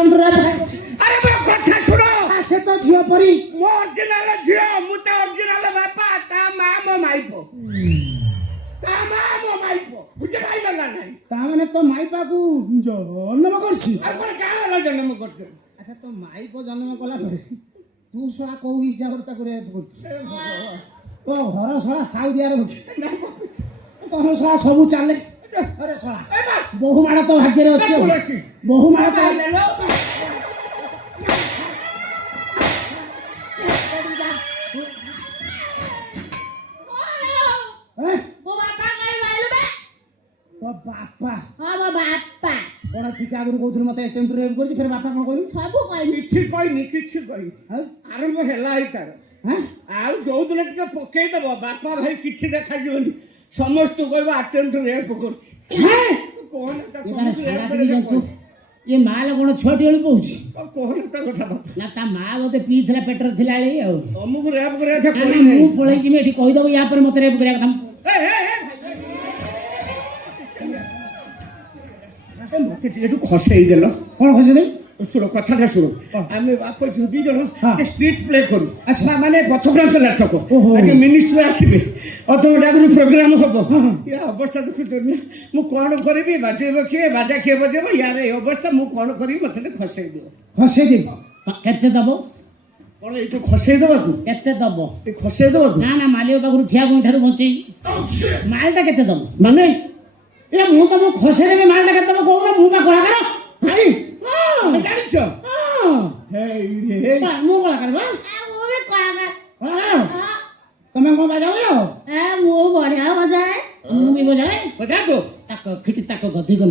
Item रे अरे वो कथा सुनो से तो झियो परी मो ओरिजिनल झियो मुता ओरिजिनल बापा ता मा मो माइपो ता मा मो माइपो बुझे पाइल ना नहीं ता माने तो माइपा को जन्म करछि आ कोन का वाला जन्म करते अच्छा तो माइपो जन्म कला परे तू सोळा को हिसाब रे ताको रेप करछि तो घर सोळा साउदी अरब तो सोळा सब चले अरे सोळा बहु माडा तो भाग्य रे अछि बहु माडा तो ले लो बापा हाँ मो बापा कोन ठीक आगु कहथुन मते अटेम्प्ट रेप करछि फिर बापा कोन कहलु सबु कहली किछि कहनी हां आरंभ हैला ही तार हां आ जो दिन टिके पकई दबो बापा भाई किछि देखा जीवनी समस्त कहबो अटेम्प्ट रेप करछि हां कोन ता एकाने साला पी जंतु ये माल कोन छोटी हळी पहुछि कोन ता कथा बापा ना ता मा मते पीथला पेटर थिला आली आ अमुक रेप करे छ कोई मु पळै जिमे एठी कहि दबो या पर मते रेप करे कथा मते टिके खसई देलो कोन खसे दे सुनो कथा सुनो आमे बाप दी जण हाँ। स्ट्रीट प्ले करू अच्छा। माने पथक्रांत नाटक ओहो। आगे मिनिस्टर आसीबे अधघंटा गुरु प्रोग्राम हबो हाँ, हाँ। या अवस्था देखु दुनिया मु कोन करबी बाजेबो के बाजा के बजेबो यार ए अवस्था मु कोन करबी मते खसई दियो खसे दे केते दबो कोन ए तो खसई दबाकू केते दबो ए खसई दबाकू ना ना मालियो पाखरु ठिया कोन थारु बचई मालटा केते दबो माने ए मु त मु खसे देबे मालटा केते दबो कहू ना मु बा कोला कर भाई हां जानि छ हां हे रे मु कोला कर बा वो भी कोला हां तमे को बजाओ यो ए वो बढ़िया बजाए मु भी बजाए बजा दो ताको खिटी ताको गधी को